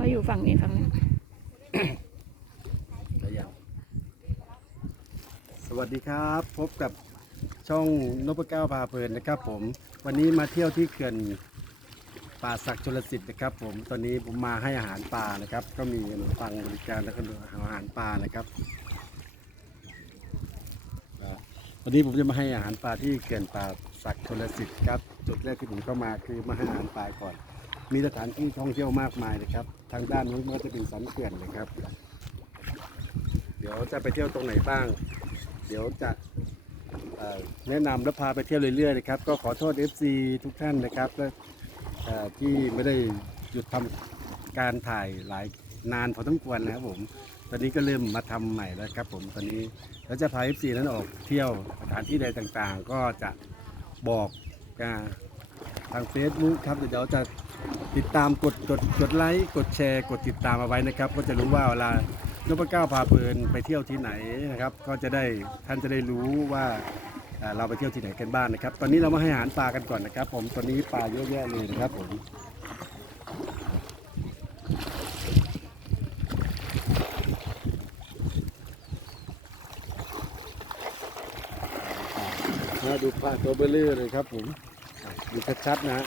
เขาอยู่ฝั่งนี้ฝั่งนี้แล้วยังสวัสดีครับ พบกับช่องนพเก้าพาเพลินนะครับ ผม วันนี้มาเที่ยวที่เขื่อนป่าศักดิ์ชลสิทธิ์นะครับ ผมตอนนี้ผมมาให้อาหารปลานะครับ ก็มีขนมปังบริการแล้วก็อาหารปลานะครับวันนี้ผมจะมาให้อาหารปลาที่เขื่อนป่าศักดิ์ชลสิทธิ์ครับ จุดแรกที่ผมเข้ามาคือมาให้อาหารปลาก่อน มีสถานที่ท่องเที่ยวมากมายนะครับ ทางด้านนู้นก็จะเป็นสันเขื่อนนะครับ เดี๋ยวจะไปเที่ยวตรงไหนบ้าง เดี๋ยวจะแนะนำและพาไปเที่ยวเรื่อยๆนะครับ ก็ขอโทษ FC ทุกท่านนะครับที่ไม่ได้หยุดทำการถ่ายหลายนานพอสมควรนะครับผม ตอนนี้ก็เริ่มมาทำใหม่แล้วครับผมตอนนี้เราจะพา FC นั้นออกเที่ยวสถานที่ใดต่างๆ ก็จะบอกทาง Facebook ครับเดี๋ยวจะ ติดตามกดกดกดไลค์กดแชร์ กดติดตามเอาไว้นะครับ ก็จะรู้ว่าเวลานพเก้าพาเพลินไปเที่ยวที่ไหนนะครับ ก็จะได้ท่านจะได้รู้ว่าอ่าเราไปเที่ยวที่ไหนกันบ้างนะครับ ตอนนี้เรามาให้อาหารปลากันก่อนนะครับ ผมตอนนี้ปลาเยอะแยะเลยนะครับผมมาดูปลาตัวเบลเลอร์เลยครับผมดูชัดๆนะฮะ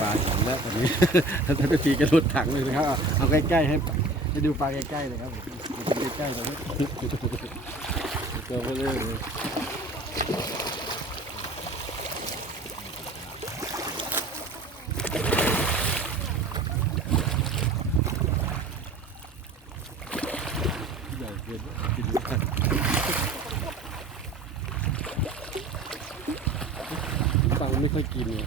ปลาถังแล้วตอนนี้ท่านจะตีกระโดดถังเลยนะครับเอาใกล้ๆให้ให้ดูปลาใกล้ๆเลยครับผมใกล้ๆตรงนี้ตัวเบลอเลยใหญ่เกินกินไม่ได้ฟังไม่ค่อยกินเลย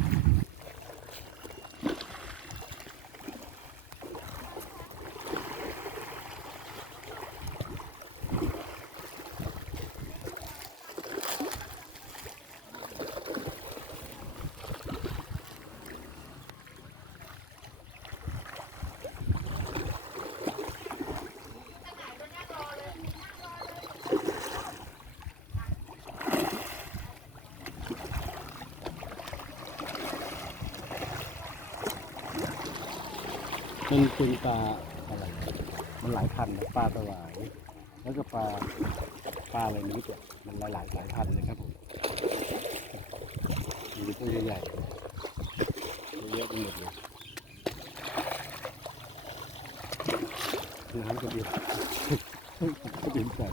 มันเป็นปลาอะไรมันหลายพันนะปลาสวายแล้วก็ปลาปลาอะไรนี้เนี่ยมันหลายหลายหลายพันธุ์เลยครับผมมีตัวใหญ่ๆเยอะไปหมดเลยน้ำกระเด็นกระเด็นใส่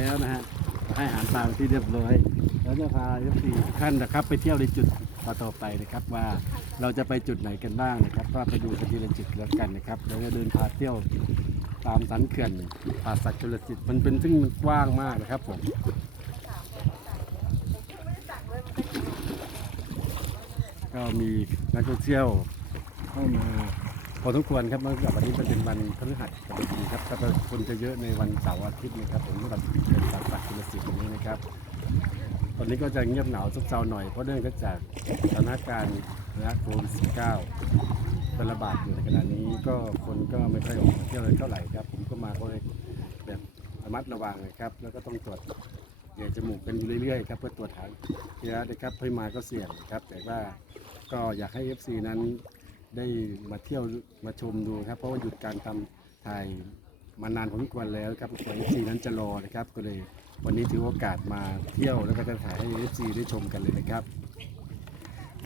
แล้วนะฮะให้อาหารปลาที่เรียบร้อย แล้วจะพาเอฟซีทุกท่านนะครับ ไปเที่ยวในจุดต่อต่อไปนะครับ ว่าเราจะไปจุดไหนกันบ้างนะครับ ก็ไปดูกันทีละจุดแล้วกันนะครับเดี๋ยวจะเดินพาเที่ยวตามสันเขื่อนป่าสักจุลสิทธิ์มันเป็นซึ่งมันกว้างมากนะครับผมก็มีนักท่องเที่ยวเข้ามา พอสมควรครับเนื่อวันนี้มันเป็นวันพฤหัสบดีครับก็คนจะเยอะในวันเสาร์อาทิตย์นะครับผมสำหรับเป็นสาสักจุลสิทธิ์นี้นะครับ ตอนนี้ก็จะเงียบเหงาซบเซาหน่อยเพราะเนื่องจากสถานการณ์นะโควิด19ระบาดอยู่ในขณะนี้ก็คนก็ไม่ค่อยออกมาเที่ยวเลยเท่าไหร่ครับ ผมก็มาก็เลยแบบระมัดระวังนะครับ แล้วก็ต้องตรวจเหยื่อจมูกกันอยู่เรื่อยๆครับเพื่อตรวจหาเชื้อนะครับเพื่อมาก็เสี่ยงครับ แต่ว่าก็อยากให้ FC นั้น ได้มาเที่ยวมาชมดูครับ เพราะว่าหยุดการทำถ่ายมานานพอสมควรแล้วครับกว่า FC นั้นจะรอนะครับ ก็เลยวันนี้ถือโอกาสมาเที่ยวแล้วก็จะถ่ายให้ FC ได้ชมกันเลยนะครับ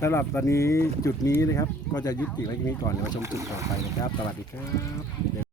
สำหรับตอนนี้จุดนี้นะครับ ก็จะยุติไว้ที่นี้ก่อนเดี๋ยวมาชมจุดต่อไปนะครับสวัสดีครับ